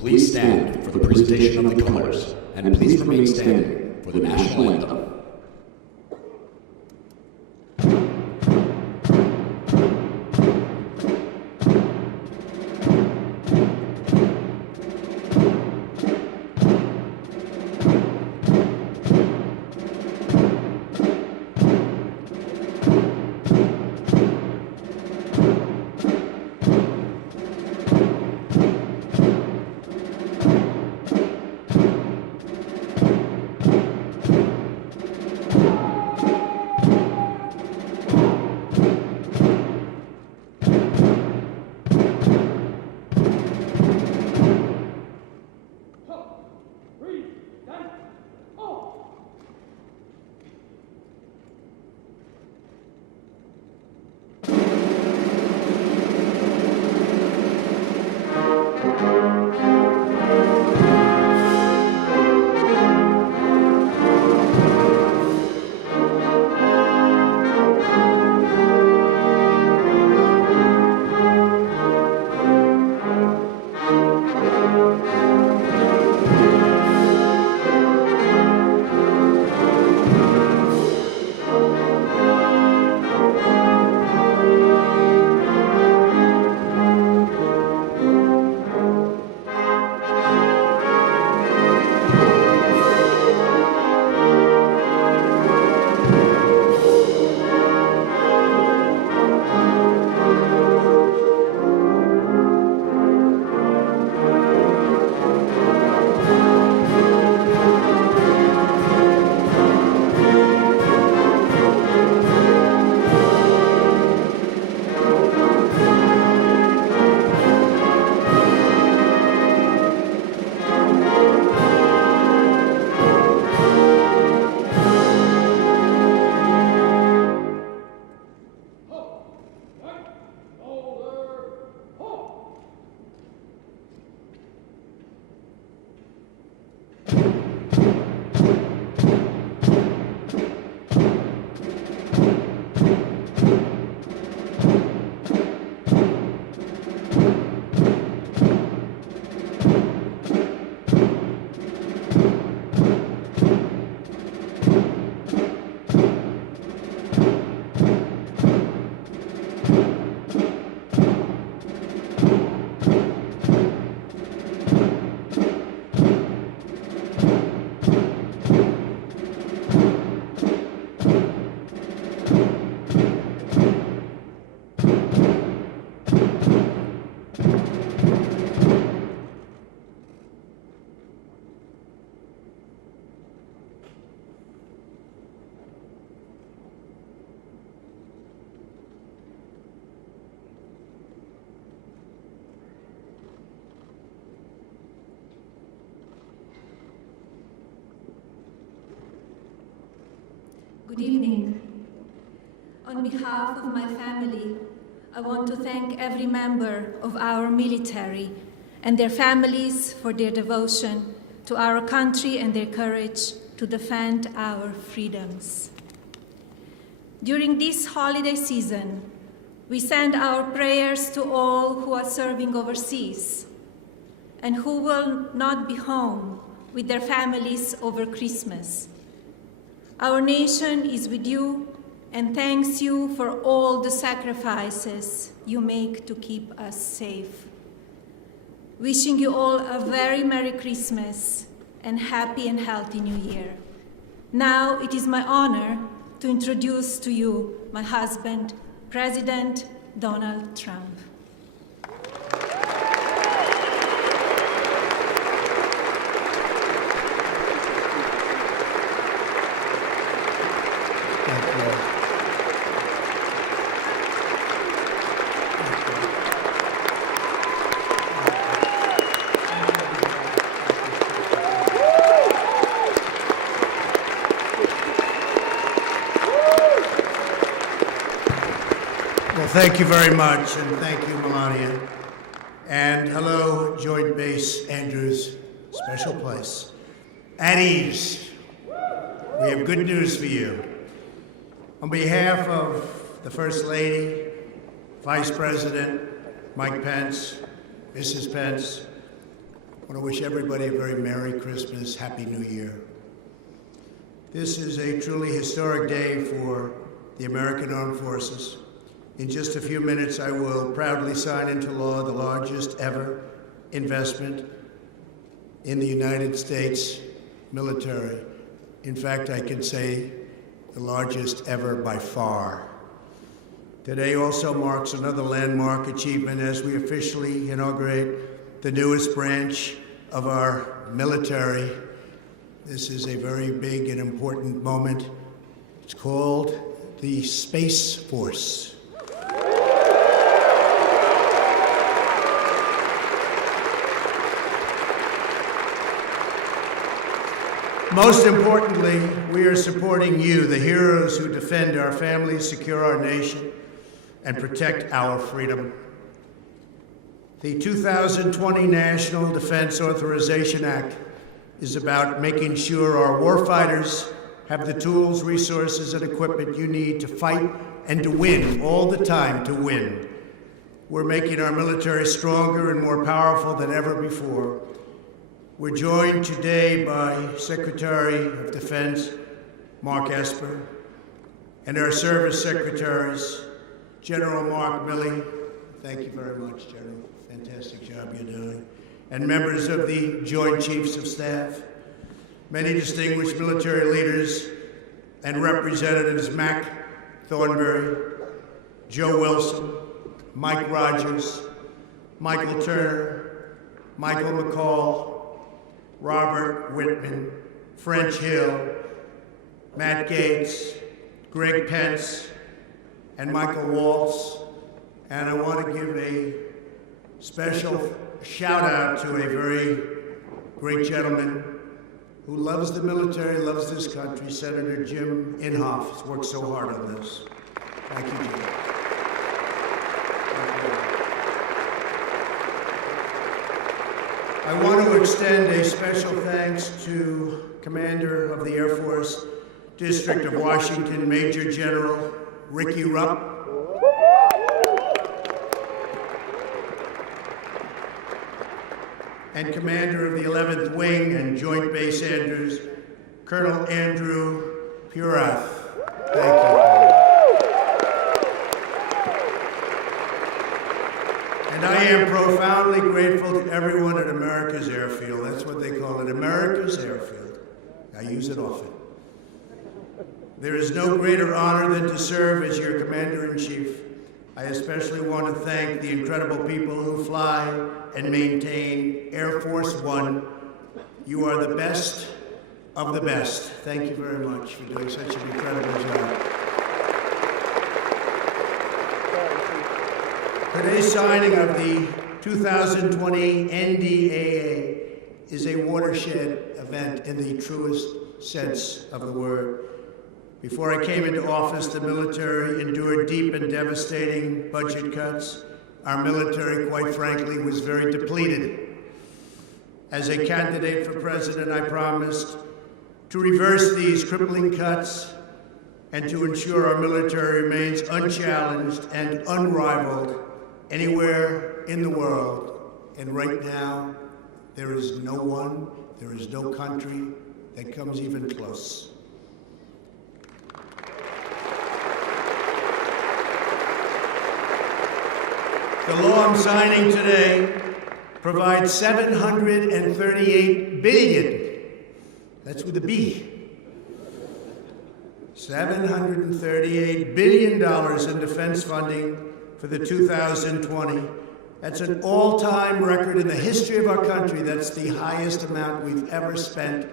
please stand for the presentation of the colors, and please remain standing for the national anthem. Good evening. On behalf of my family, I want to thank every member of our military and their families for their devotion to our country and their courage to defend our freedoms. During this holiday season, we send our prayers to all who are serving overseas and who will not be home with their families over Christmas. Our nation is with you and thanks you for all the sacrifices you make to keep us safe. Wishing you all a very Merry Christmas and happy and healthy New Year. Now it is my honor to introduce to you my husband, President Donald Trump. Thank you very much, and thank you, Melania. And hello, Joint Base Andrews, special place. At ease, we have good news for you. On behalf of the First Lady, Vice President Mike Pence, Mrs. Pence, I want to wish everybody a very Merry Christmas, Happy New Year. This is a truly historic day for the American Armed Forces. In just a few minutes, I will proudly sign into law the largest ever investment in the United States military. In fact, I can say the largest ever by far. Today also marks another landmark achievement as we officially inaugurate the newest branch of our military. This is a very big and important moment. It's called the Space Force. Most importantly, we are supporting you, the heroes who defend our families, secure our nation, and protect our freedom. The 2020 National Defense Authorization Act is about making sure our warfighters have the tools, resources, and equipment you need to fight and to win, all the time to win. We're making our military stronger and more powerful than ever before. We're joined today by Secretary of Defense Mark Esper and our service secretaries, General Mark Milley. Thank you very much, General. Fantastic job you're doing. And members of the Joint Chiefs of Staff, many distinguished military leaders and representatives, Mac Thornberry, Joe Wilson, Mike Rogers, Michael Turner, Michael McCall, Robert Whitman, French Hill, Matt Gates, Greg Pence, and Michael Waltz. And I want to give a special shout out to a very great gentleman who loves the military, loves this country, Senator Jim Inhofe. He's worked so hard on this. Thank you, Jim. I want to extend a special thanks to Commander of the Air Force, District of Washington, Major General Ricky Rupp, and Commander of the 11th Wing and Joint Base Andrews, Colonel Andrew Purath. Thank you. And I am profoundly grateful to everyone at America's Airfield. That's what they call it, America's Airfield. I use it often. There is no greater honor than to serve as your Commander-in-Chief. I especially want to thank the incredible people who fly and maintain Air Force One. You are the best of the best. Thank you very much for doing such an incredible job. Today's signing of the 2020 NDAA is a watershed event in the truest sense of the word. Before I came into office, the military endured deep and devastating budget cuts. Our military, quite frankly, was very depleted. As a candidate for president, I promised to reverse these crippling cuts and to ensure our military remains unchallenged and unrivaled anywhere in the world. And right now, there is no one, there is no country that comes even close. The law I'm signing today provides $738 billion. That's with a B. $738 billion in defense funding for the 2020. That's an all-time record in the history of our country. That's the highest amount we've ever spent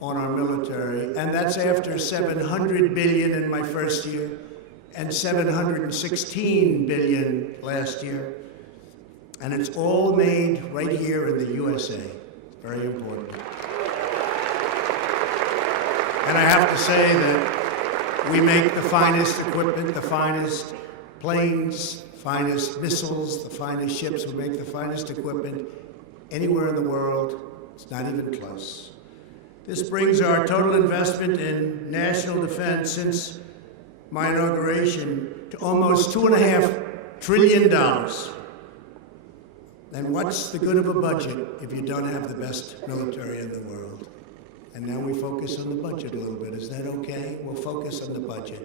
on our military. And that's after $700 billion in my first year and $716 billion last year. And it's all made right here in the USA. Very important. And I have to say that we make the finest equipment, the finest planes, finest missiles, the finest ships. We make the finest equipment anywhere in the world. It's not even close. This brings our total investment in national defense since my inauguration to almost $2.5 trillion. And what's the good of a budget if you don't have the best military in the world? And now we focus on the budget a little bit. Is that okay? We'll focus on the budget.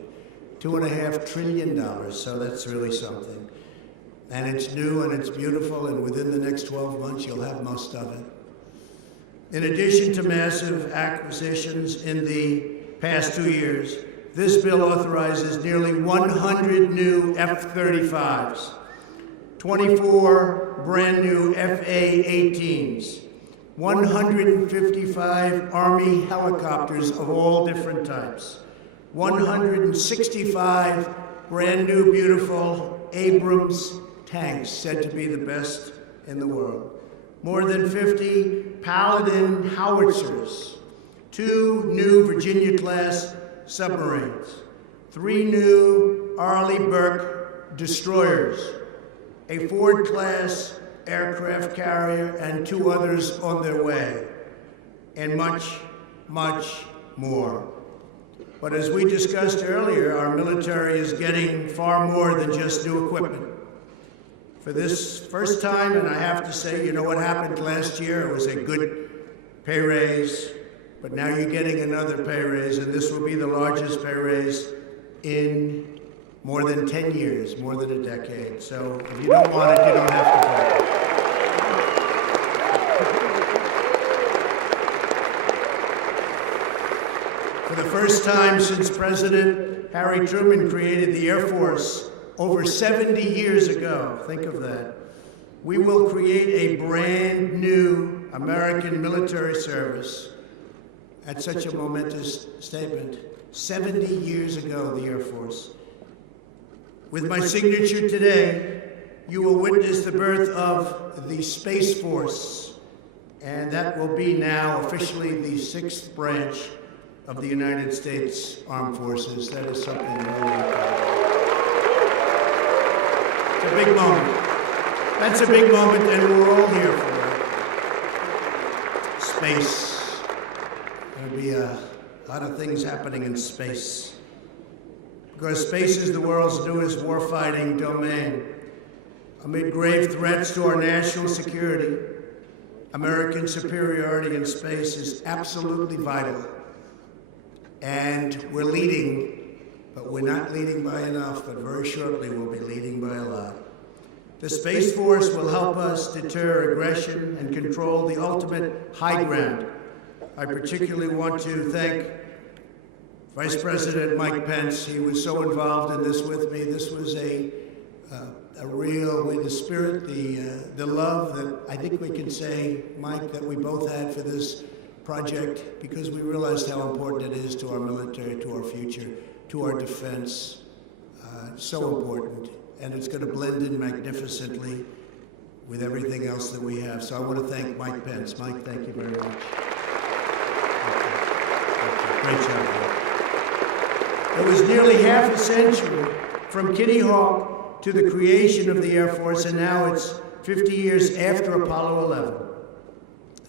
$2.5 trillion, so that's really something. And it's new and it's beautiful, and within the next 12 months, you'll have most of it. In addition to massive acquisitions in the past 2 years, this bill authorizes nearly 100 new F-35s, 24 brand new FA-18s, 155 Army helicopters of all different types, 165 brand new beautiful Abrams tanks said to be the best in the world, more than 50 Paladin howitzers, 2 new Virginia-class submarines, 3 new Arleigh Burke destroyers, a Ford-class aircraft carrier, and 2 others on their way, and much, much more. But as we discussed earlier, our military is getting far more than just new equipment. For this first time, and I have to say, you know what happened last year? It was a good pay raise, but now you're getting another pay raise, and this will be the largest pay raise in more than 10 years, more than a decade. So if you don't want it, you don't have to take it. For the first time since President Harry Truman created the Air Force over 70 years ago, think of that, we will create a brand new American military service. That's such a momentous statement. 70 years ago, the Air Force. With my signature today, you will witness the birth of the Space Force, and that will be now officially the 6th branch of the United States Armed Forces. That is something really important. It's a big moment. That's a big moment, and we're all here for it. Space. There'll be a lot of things happening in space, because space is the world's newest warfighting domain. Amid grave threats to our national security, American superiority in space is absolutely vital. And we're leading, but we're not leading by enough, but very shortly we'll be leading by a lot. The Space Force will help us deter aggression and control the ultimate high ground. I particularly want to thank Vice President Mike Pence. He was so involved in this with me. This was a real, with the spirit, the love that I think we can say, Mike, that we both had for this project, because we realized how important it is to our military, to our future, to our defense. So important. And it's going to blend in magnificently with everything else that we have. So I want to thank Mike Pence. Mike, thank you very much. Great job. It was nearly half a century from Kitty Hawk to the creation of the Air Force, and now it's 50 years after Apollo 11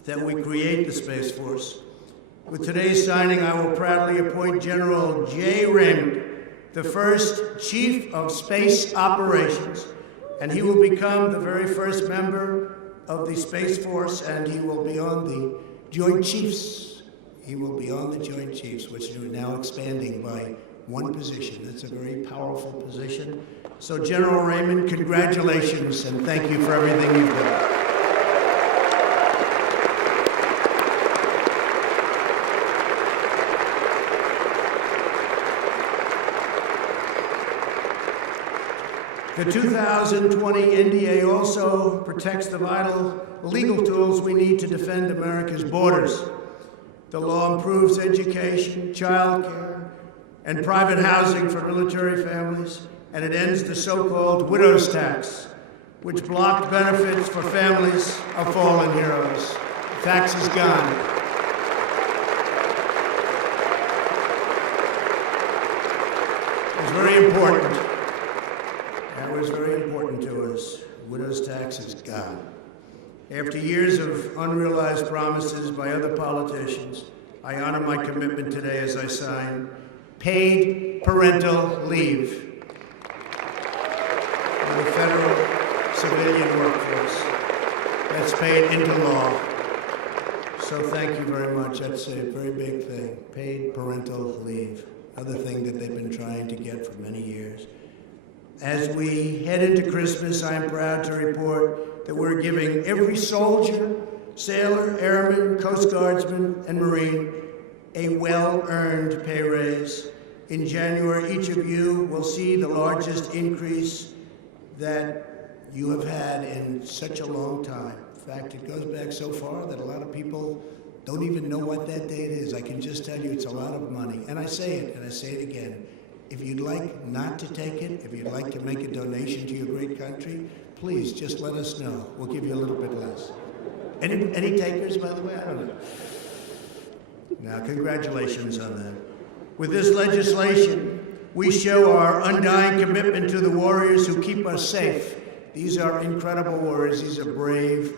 that we create the Space Force. With today's signing, I will proudly appoint General J. Raymond, the first Chief of Space Operations, and he will become the very first member of the Space Force, and he will be on the Joint Chiefs. He will be on the Joint Chiefs, which are now expanding by one position. That's a very powerful position. So General Raymond, congratulations, and thank you for everything you've done. The 2020 NDA also protects the vital legal tools we need to defend America's borders. The law improves education, child care, and private housing for military families, and it ends the so-called widow's tax, which blocked benefits for families of fallen heroes. The tax is gone. It was very important. That was very important to us. Widow's tax is gone. After years of unrealized promises by other politicians, I honor my commitment today as I sign paid parental leave for the federal civilian workforce. that's paid into law. So thank you very much. That's a very big thing. Paid parental leave, another thing that they've been trying to get for many years. As we head into Christmas, I'm proud to report that we're giving every soldier, sailor, airman, Coast Guardsman, and Marine a well-earned pay raise. In January, each of you will see the largest increase that you have had in such a long time. In fact, it goes back so far that a lot of people don't even know what that date is. I can just tell you it's a lot of money. And I say it, and I say it again. If you'd like not to take it, if you'd like to make a donation to your great country, please just let us know. We'll give you a little bit less. Any takers, by the way? I don't know. Now, congratulations on that. With this legislation, we show our undying commitment to the warriors who keep us safe. These are incredible warriors. These are brave,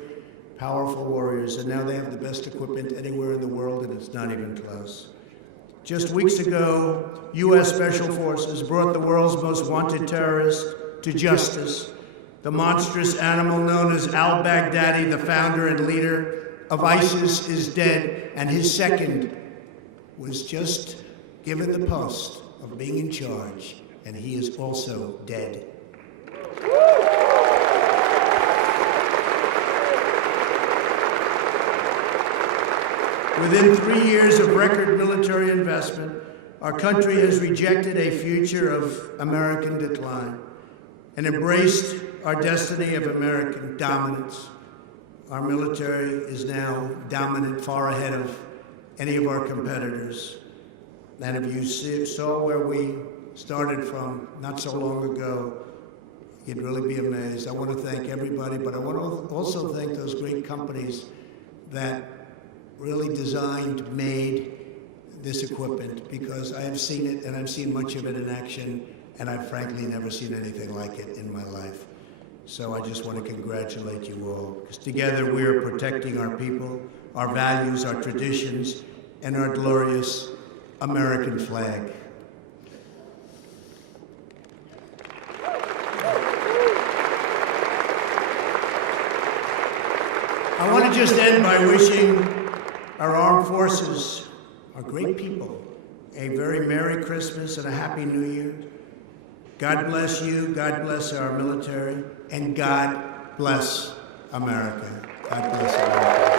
powerful warriors, and now they have the best equipment anywhere in the world, and it's not even close. Just weeks ago, U.S. Special Forces brought the world's most wanted terrorist to justice. The monstrous animal known as al-Baghdadi, the founder and leader of ISIS, is dead, and his second was just given the post of being in charge, and he is also dead. Within 3 years of record military investment, our country has rejected a future of American decline and embraced our destiny of American dominance. Our military is now dominant, far ahead of any of our competitors. And if you saw where we started from not so long ago, you'd really be amazed. I want to thank everybody, but I want to also thank those great companies that really designed, made this equipment, because I have seen it, and I've seen much of it in action, and I've frankly never seen anything like it in my life. So I just want to congratulate you all, because together we are protecting our people, our values, our traditions, and our glorious American flag. I want to just end by wishing our armed forces, our great people, a very Merry Christmas and a Happy New Year. God bless you, God bless our military, and God bless America. God bless America.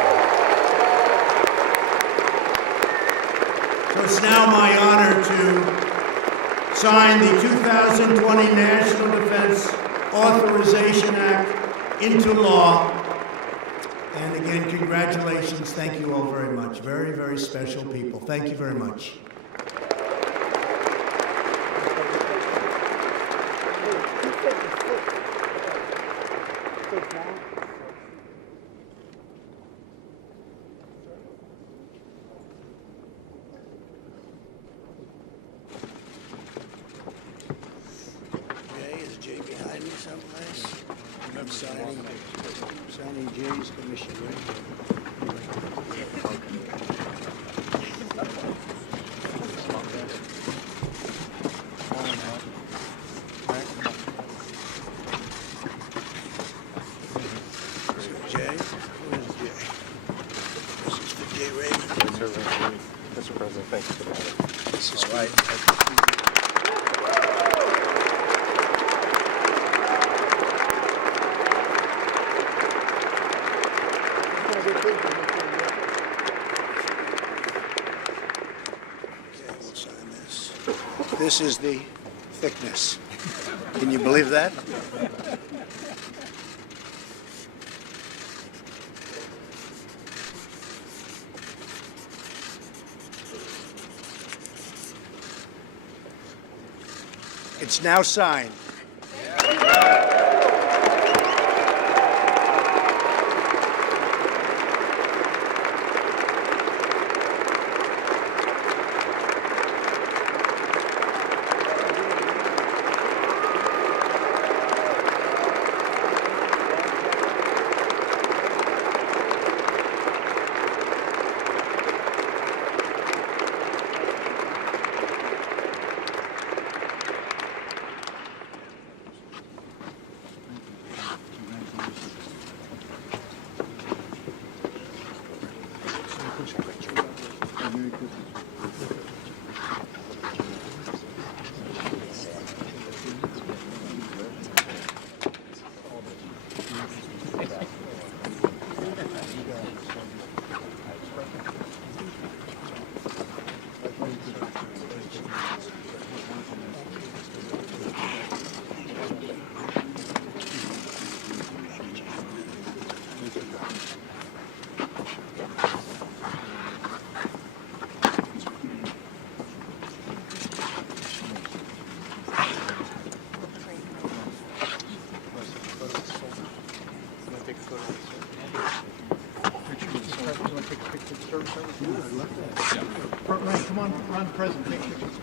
So it's now my honor to sign the 2020 National Defense Authorization Act into law. And again, congratulations. Thank you all very much. Very, very special people. Thank you very much. Jay, is Jay behind me someplace? I'm signing Jay's commission, right? So Jay, who is Jay? This is for Jay Raymond. Mr. President, thank you for that. This is right. This is the thickness. Can you believe that? It's now signed. Front line, come on, run, present, take pictures.